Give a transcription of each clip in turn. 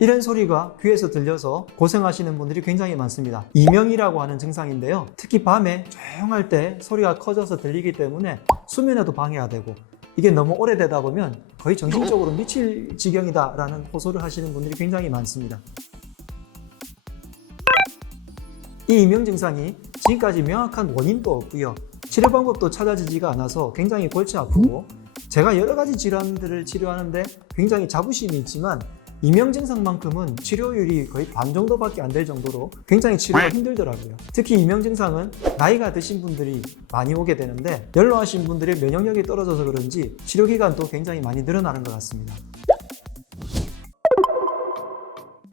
이런 소리가 귀에서 들려서 고생하시는 분들이 굉장히 많습니다. 이명이라고 하는 증상인데요. 특히 밤에 조용할 때 소리가 커져서 들리기 때문에 수면에도 방해가 되고, 이게 너무 오래되다 보면 거의 정신적으로 미칠 지경이다 라는 호소를 하시는 분들이 굉장히 많습니다. 이 이명 증상이 지금까지 명확한 원인도 없고요, 치료 방법도 찾아지지가 않아서 굉장히 골치 아프고, 제가 여러 가지 질환들을 치료하는데 굉장히 자부심이 있지만 이명 증상만큼은 치료율이 거의 반 정도밖에 안 될 정도로 굉장히 치료가 힘들더라고요. 특히 이명 증상은 나이가 드신 분들이 많이 오게 되는데, 연로하신 분들의 면역력이 떨어져서 그런지 치료 기간도 굉장히 많이 늘어나는 것 같습니다.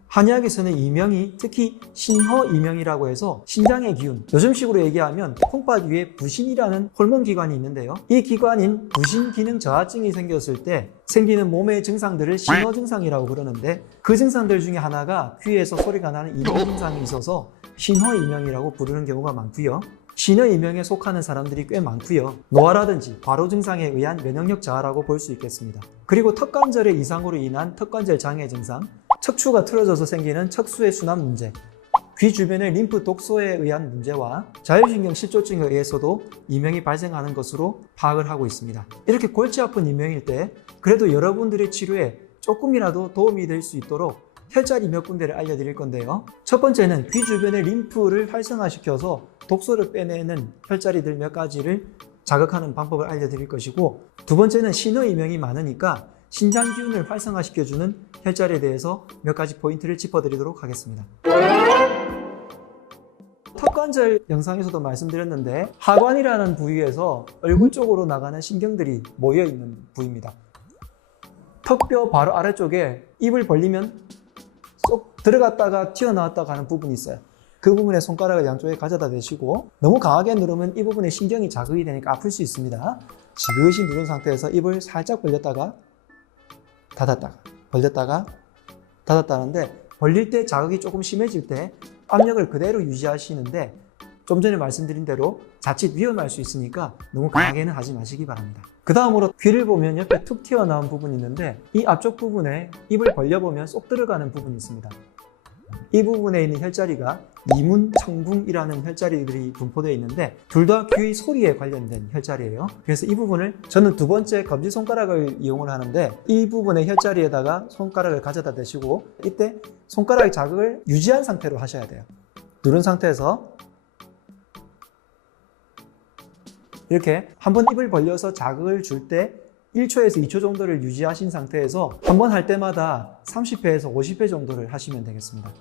한의학에서는 이명이 특히 신허이명이라고 해서 신장의 기운, 요즘식으로 얘기하면 콩팥 위에 부신이라는 호르몬 기관이 있는데요. 이 기관인 부신 기능 저하증이 생겼을 때 생기는 몸의 증상들을 신허 증상이라고 그러는데, 그 증상들 중에 하나가 귀에서 소리가 나는 이명 증상이 있어서 신허이명이라고 부르는 경우가 많고요. 신허이명에 속하는 사람들이 꽤 많고요. 노화라든지 과로 증상에 의한 면역력 저하라고 볼 수 있겠습니다. 그리고 턱관절의 이상으로 인한 턱관절 장애 증상, 척추가 틀어져서 생기는 척수의 순환 문제, 귀 주변의 림프 독소에 의한 문제와 자율신경 실조증에 의해서도 이명이 발생하는 것으로 파악을 하고 있습니다. 이렇게 골치 아픈 이명일 때 그래도 여러분들의 치료에 조금이라도 도움이 될 수 있도록 혈자리 몇 군데를 알려드릴 건데요. 첫 번째는 귀 주변의 림프를 활성화시켜서 독소를 빼내는 혈자리들 몇 가지를 자극하는 방법을 알려드릴 것이고, 두 번째는 신허이명이 많으니까 신장 기운을 활성화시켜주는 혈자리에 대해서 몇 가지 포인트를 짚어드리도록 하겠습니다. 턱관절 영상에서도 말씀드렸는데, 하관이라는 부위에서 얼굴 쪽으로 나가는 신경들이 모여있는 부위입니다. 턱뼈 바로 아래쪽에 입을 벌리면 쏙 들어갔다가 튀어나왔다가 하는 부분이 있어요. 그 부분에 손가락을 양쪽에 가져다 대시고, 너무 강하게 누르면 이 부분에 신경이 자극이 되니까 아플 수 있습니다. 지그시 누른 상태에서 입을 살짝 벌렸다가 닫았다가 벌렸다가 닫았다 하는데, 벌릴 때 자극이 조금 심해질 때 압력을 그대로 유지하시는데, 좀 전에 말씀드린 대로 자칫 위험할 수 있으니까 너무 강하게는 하지 마시기 바랍니다. 그 다음으로 귀를 보면 옆에 툭 튀어나온 부분이 있는데, 이 앞쪽 부분에 입을 벌려보면 쏙 들어가는 부분이 있습니다. 이 부분에 있는 혈자리가 이문, 청궁이라는 혈자리들이 분포되어 있는데, 둘 다 귀의 소리에 관련된 혈자리예요. 그래서 이 부분을 저는 두 번째 검지손가락을 이용을 하는데, 이 부분의 혈자리에다가 손가락을 가져다 대시고, 이때 손가락의 자극을 유지한 상태로 하셔야 돼요. 누른 상태에서 이렇게 한번 입을 벌려서 자극을 줄 때 1초에서 2초 정도를 유지하신 상태에서 한 번 할 때마다 30회에서 50회 정도를 하시면 되겠습니다.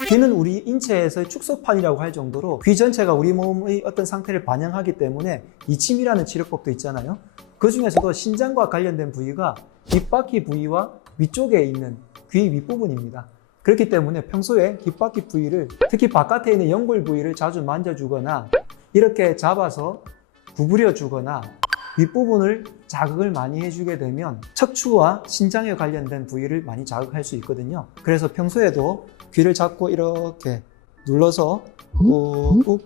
귀는 우리 인체에서의 축소판이라고 할 정도로 귀 전체가 우리 몸의 어떤 상태를 반영하기 때문에 이침이라는 치료법도 있잖아요. 그 중에서도 신장과 관련된 부위가 귓바퀴 부위와 위쪽에 있는 귀 윗부분입니다. 그렇기 때문에 평소에 귓바퀴 부위를, 특히 바깥에 있는 연골 부위를 자주 만져주거나 이렇게 잡아서 구부려 주거나 윗부분을 자극을 많이 해주게 되면 척추와 신장에 관련된 부위를 많이 자극할 수 있거든요. 그래서 평소에도 귀를 잡고 이렇게 눌러서 꾹꾹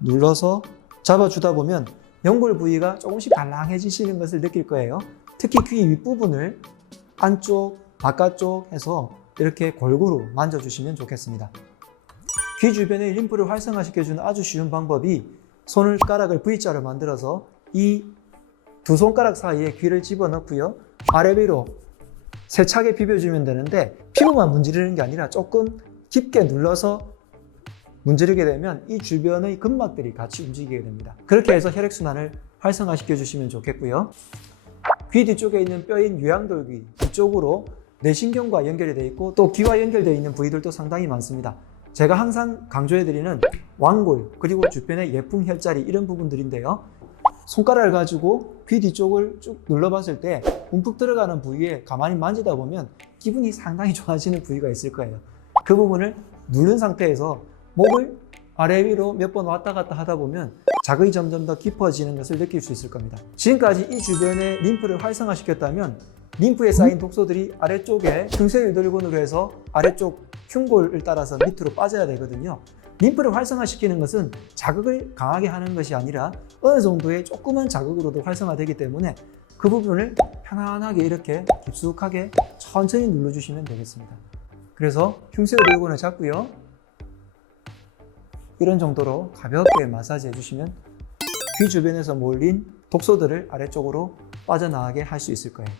눌러서 잡아주다 보면 연골 부위가 조금씩 말랑해지시는 것을 느낄 거예요. 특히 귀 윗부분을 안쪽, 바깥쪽 해서 이렇게 골고루 만져주시면 좋겠습니다. 귀 주변의 림프를 활성화시켜주는 아주 쉬운 방법이, 손가락을 V자로 만들어서 이 두 손가락 사이에 귀를 집어넣고요, 아래 위로 세차게 비벼주면 되는데, 피부만 문지르는 게 아니라 조금 깊게 눌러서 문지르게 되면 이 주변의 근막들이 같이 움직이게 됩니다. 그렇게 해서 혈액순환을 활성화시켜 주시면 좋겠고요. 귀 뒤쪽에 있는 뼈인 유양돌귀 뒤쪽으로 뇌신경과 연결이 되어 있고, 또 귀와 연결되어 있는 부위들도 상당히 많습니다. 제가 항상 강조해드리는 왕골, 그리고 주변의 예풍 혈자리, 이런 부분들인데요. 손가락을 가지고 귀 뒤쪽을 쭉 눌러봤을 때 움푹 들어가는 부위에 가만히 만지다 보면 기분이 상당히 좋아지는 부위가 있을 거예요. 그 부분을 누른 상태에서 목을 아래 위로 몇 번 왔다 갔다 하다 보면 자극이 점점 더 깊어지는 것을 느낄 수 있을 겁니다. 지금까지 이 주변의 림프를 활성화시켰다면 림프에 쌓인 독소들이 아래쪽에 중쇄유돌근으로 해서 아래쪽 흉골을 따라서 밑으로 빠져야 되거든요. 림프를 활성화시키는 것은 자극을 강하게 하는 것이 아니라 어느 정도의 조그만 자극으로도 활성화되기 때문에 그 부분을 편안하게 이렇게 깊숙하게 천천히 눌러주시면 되겠습니다. 그래서 흉쇄 의료근을 잡고요. 이런 정도로 가볍게 마사지 해주시면 귀 주변에서 몰린 독소들을 아래쪽으로 빠져나가게 할 수 있을 거예요.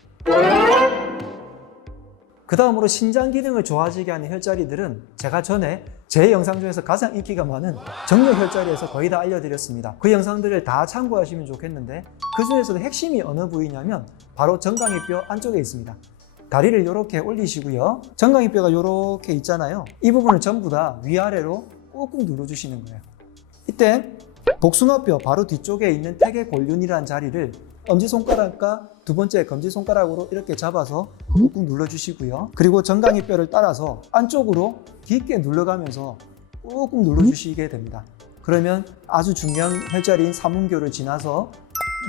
그 다음으로 신장 기능을 좋아지게 하는 혈자리들은 제가 전에 제 영상 중에서 가장 인기가 많은 정력 혈자리에서 거의 다 알려드렸습니다. 그 영상들을 다 참고하시면 좋겠는데 그 중에서도 핵심이 어느 부위냐면 바로 정강이뼈 안쪽에 있습니다. 다리를 이렇게 올리시고요. 정강이뼈가 이렇게 있잖아요. 이 부분을 전부 다 위아래로 꾹꾹 눌러주시는 거예요. 이때 복숭아뼈 바로 뒤쪽에 있는 태계골륜이라는 자리를 엄지손가락과 두 번째 검지손가락으로 이렇게 잡아서 꾹꾹 눌러주시고요. 그리고 정강이뼈를 따라서 안쪽으로 깊게 눌러가면서 꾹꾹 눌러주시게 됩니다. 그러면 아주 중요한 혈자리인 삼음교를 지나서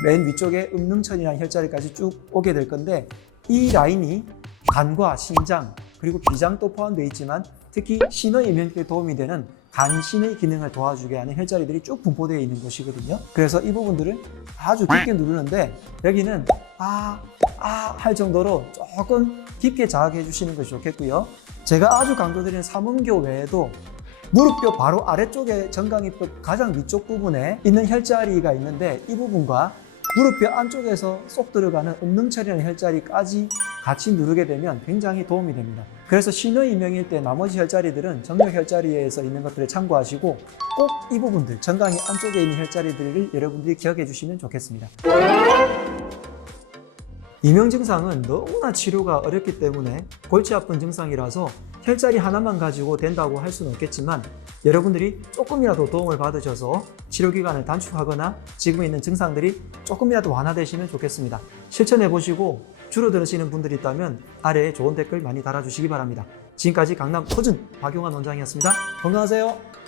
맨 위쪽에 음릉천이라는 혈자리까지 쭉 오게 될 건데 이 라인이 간과 신장 그리고 비장도 포함되어 있지만 특히 신의 이명에 도움이 되는 간신의 기능을 도와주게 하는 혈자리들이 쭉 분포되어 있는 곳이거든요. 그래서 이 부분들을 아주 깊게 누르는데 여기는 할 정도로 조금 깊게 자극해 주시는 것이 좋겠고요. 제가 아주 강조드리는 삼음교 외에도 무릎뼈 바로 아래쪽에 정강이뼈 가장 위쪽 부분에 있는 혈자리가 있는데 이 부분과 무릎뼈 안쪽에서 쏙 들어가는 음릉철이라는 혈자리까지 같이 누르게 되면 굉장히 도움이 됩니다. 그래서 신의 이명일 때 나머지 혈자리들은 정력 혈자리에서 있는 것들을 참고하시고 꼭 이 부분들, 정강이 안쪽에 있는 혈자리들을 여러분들이 기억해 주시면 좋겠습니다. 이명 증상은 너무나 치료가 어렵기 때문에 골치 아픈 증상이라서 혈자리 하나만 가지고 된다고 할 수는 없겠지만 여러분들이 조금이라도 도움을 받으셔서 치료 기간을 단축하거나 지금 있는 증상들이 조금이라도 완화되시면 좋겠습니다. 실천해 보시고 줄어들으시는 분들이 있다면 아래에 좋은 댓글 많이 달아주시기 바랍니다. 지금까지 강남 터준 박용환 원장이었습니다. 건강하세요.